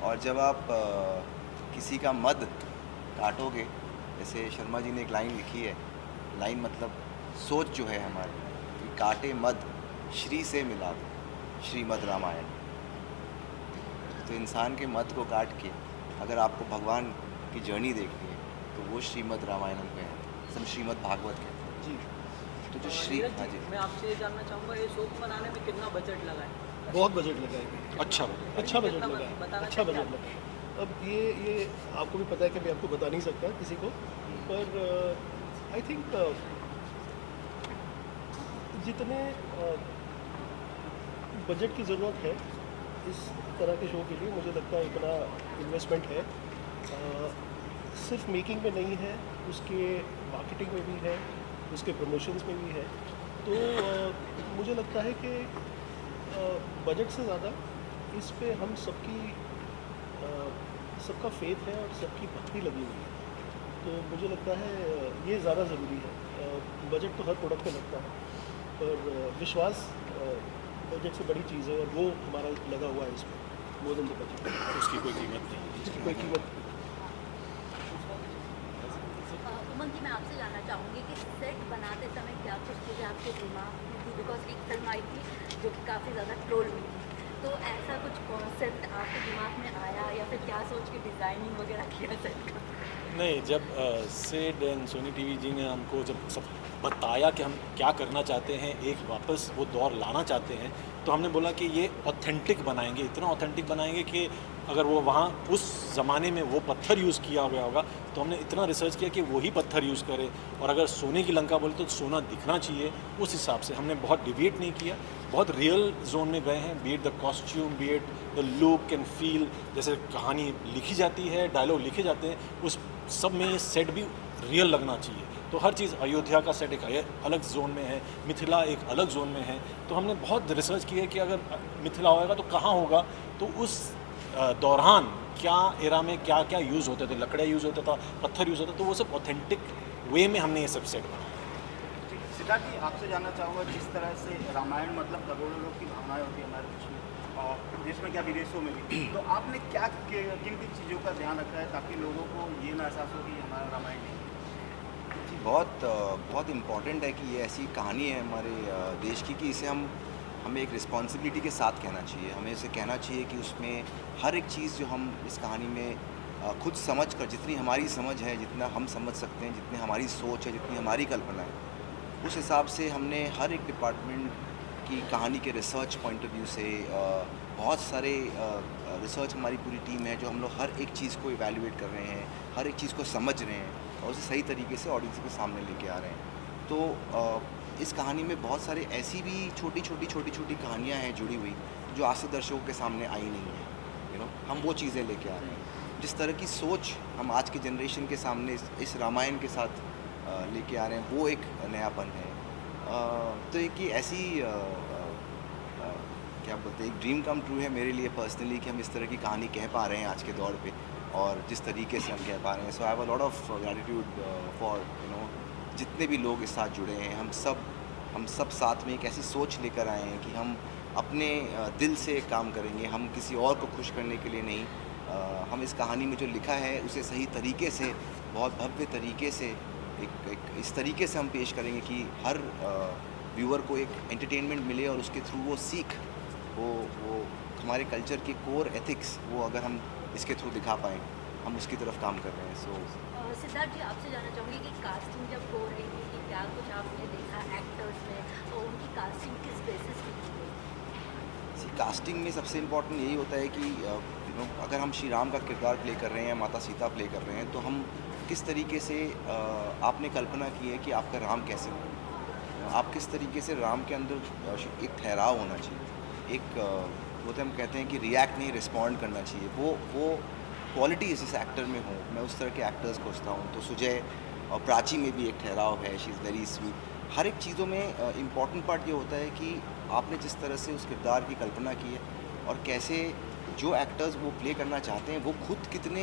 और जब आप किसी का मद काटोगे, जैसे शर्मा जी ने एक लाइन लिखी है, लाइन मतलब सोच जो है हमारी कि काटे मद श्री से मिला दो, श्रीमद् रामायण। तो इंसान के मत को काट के अगर आपको भगवान की जर्नी देखनी है तो वो श्रीमद् रामायणम पे है, सब श्रीमद् भागवत कहते हैं जी। तो जो श्री, हाँ जी, मैं आपसे ये जानना चाहूँगा, ये शो को बनाने में कितना बजट लगा है? बहुत बजट लगा है। अच्छा बजट लगा है, अच्छा बजट लगा है। अब ये आपको भी पता है कि मैं आपको बता नहीं सकता किसी को, पर आई थिंक जितने बजट की ज़रूरत है इस तरह के शो के लिए, मुझे लगता है इतना इन्वेस्टमेंट है। सिर्फ मेकिंग में नहीं है, उसके मार्केटिंग में भी है, उसके प्रमोशंस में भी है। तो मुझे लगता है कि बजट से ज़्यादा इस पे हम सबकी सबका फेथ है और सबकी भक्ति लगी हुई है, तो मुझे लगता है ये ज़्यादा ज़रूरी है। बजट तो हर प्रोडक्ट पे लगता है, पर विश्वास बजट से बड़ी चीज़ है, और वो हमारा लगा हुआ है इसमें मोर देन द बजट। उसकी कोई कीमत नहीं, इसकी कोई कीमत। उमंग जी, मैं आपसे जानना चाहूँगी कि सेट बनाते समय क्या कुछ चीज़ें आपके दिमाग में थी, बिकॉज एक फिल्म आई थी जो कि काफ़ी ज़्यादा ट्रोल हुई थी, तो ऐसा कुछ कॉन्सेप्ट आपके दिमाग में आया या फिर क्या सोच के डिज़ाइनिंग वगैरह किया सेट का? नहीं, जब सेड एंड सोनी टीवी जी ने हमको जब सब बताया कि हम क्या करना चाहते हैं, एक वापस वो दौर लाना चाहते हैं, तो हमने बोला कि ये ऑथेंटिक बनाएंगे, इतना ऑथेंटिक बनाएंगे कि अगर वो वहाँ उस ज़माने में वो पत्थर यूज़ किया गया होगा, तो हमने इतना रिसर्च किया कि वही पत्थर यूज़ करे, और अगर सोने की लंका बोले तो सोना दिखना चाहिए, उस हिसाब से हमने बहुत डिबेट नहीं किया, बहुत रियल जोन में गए हैं, B it the costume, B it the look and feel, जैसे कहानी लिखी जाती है, डायलॉग लिखे जाते हैं, उस सब में ये सेट भी रियल लगना चाहिए। तो हर चीज़, अयोध्या का सेट एक अलग जोन में है, मिथिला एक अलग जोन में है, तो हमने बहुत रिसर्च की है कि अगर मिथिला होगा तो कहाँ होगा, तो उस दौरान क्या एरा में क्या क्या यूज़ होते थे, लकड़ियाँ यूज़ होता था, पत्थर यूज़ होता था, तो वो सब ऑथेंटिक वे में हमने ये सब सेट बनाया। सिद्धार्थ जी, आपसे जानना चाहूँगा, जिस तरह से रामायण मतलब करोड़ों लोग की भावनाएं होती है हमारे देश में, और देश में क्या विदेशों में भी, तो आपने क्या किन किन चीज़ों का ध्यान रखा है ताकि लोगों को ये ना एहसास हो कि हमारा रामायण नहीं? जी, बहुत इम्पॉर्टेंट है कि ये ऐसी कहानी है हमारे देश की कि इसे हमें एक रिस्पॉन्सिबिलिटी के साथ कहना चाहिए। हमें इसे कहना चाहिए कि उसमें हर एक चीज़ जो हम इस कहानी में खुद समझ कर, जितनी हमारी समझ है, जितना हम समझ सकते हैं, जितनी हमारी सोच है, जितनी हमारी कल्पना है, उस हिसाब से हमने हर एक डिपार्टमेंट की कहानी के रिसर्च पॉइंट ऑफ व्यू से बहुत सारे रिसर्च, हमारी पूरी टीम है जो हम लोग हर एक चीज़ को इवैल्यूएट कर रहे हैं, हर एक चीज़ को समझ रहे हैं और उसे सही तरीके से ऑडियंस के सामने लेके आ रहे हैं। तो इस कहानी में बहुत सारे ऐसी भी छोटी छोटी कहानियाँ हैं जुड़ी हुई, जो आज से दर्शकों के सामने आई नहीं है। हम वो चीज़ें लेके आ रहे हैं। जिस तरह की सोच हम आज की जनरेशन के सामने इस रामायण के साथ लेके आ रहे हैं, वो एक नयापन है। तो एक ये ऐसी क्या बोलते हैं, एक ड्रीम कम ट्रू है मेरे लिए पर्सनली कि हम इस तरह की कहानी कह पा रहे हैं आज के दौर पे, और जिस तरीके से हम कह पा रहे हैं। So I have a lot of gratitude for जितने भी लोग इस साथ जुड़े हैं। हम सब साथ में एक ऐसी सोच लेकर आए हैं कि हम अपने दिल से काम करेंगे, हम किसी और को खुश करने के लिए नहीं। हम इस कहानी में जो लिखा है उसे सही तरीके से, बहुत भव्य तरीके से, एक इस तरीके से हम पेश करेंगे कि हर व्यूअर को एक एंटरटेनमेंट मिले और उसके थ्रू वो सीख, वो हमारे कल्चर के कोर एथिक्स, वो अगर हम इसके थ्रू दिखा पाएँ, हम उसकी तरफ काम कर रहे हैं। सो सिद्धार्थ जी, आपसे जानना चाहूँगी कि कास्टिंग जब हो रही थी कि क्या कुछ आपने देखा एक्टर्स में, और उनकी कास्टिंग किस बेसिस पे की गई? कास्टिंग में सबसे इम्पोर्टेंट यही होता है कि अगर हम श्री राम का किरदार प्ले कर रहे हैं, माता सीता प्ले कर रहे हैं, तो हम किस तरीके से आपने कल्पना की है कि आपका राम कैसे हो, आप किस तरीके से राम के अंदर एक ठहराव होना चाहिए, एक वो तो हम कहते हैं कि रिएक्ट नहीं, रिस्पॉन्ड करना चाहिए। वो क्वालिटी जिस एक्टर में हो, मैं उस तरह के एक्टर्स खोजता हूँ। तो सुजय और प्राची में भी एक ठहराव है, शी इज़ वेरी स्वीट। हर एक चीज़ों में इम्पॉर्टेंट पार्ट ये होता है कि आपने जिस तरह से उस किरदार की कल्पना की है और कैसे जो एक्टर्स वो प्ले करना चाहते हैं वो खुद कितने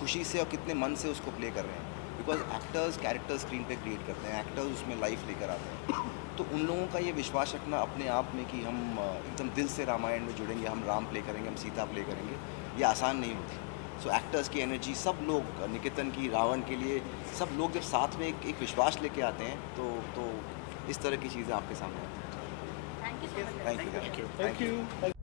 खुशी से और कितने मन से उसको प्ले कर रहे हैं। बिकॉज एक्टर्स कैरेक्टर स्क्रीन पे क्रिएट करते हैं, एक्टर्स उसमें लाइफ लेकर आते हैं। तो उन लोगों का ये विश्वास रखना अपने आप में कि हम एकदम दिल से रामायण में जुड़ेंगे, हम राम प्ले करेंगे, हम सीता प्ले करेंगे, ये आसान नहीं होती। सो एक्टर्स की एनर्जी, सब लोग, निकेतन की, रावण के लिए, सब लोग जब साथ में एक विश्वास लेके आते हैं तो इस तरह की चीज़ें आपके सामने आती हैं। Thank you so much. Thank you.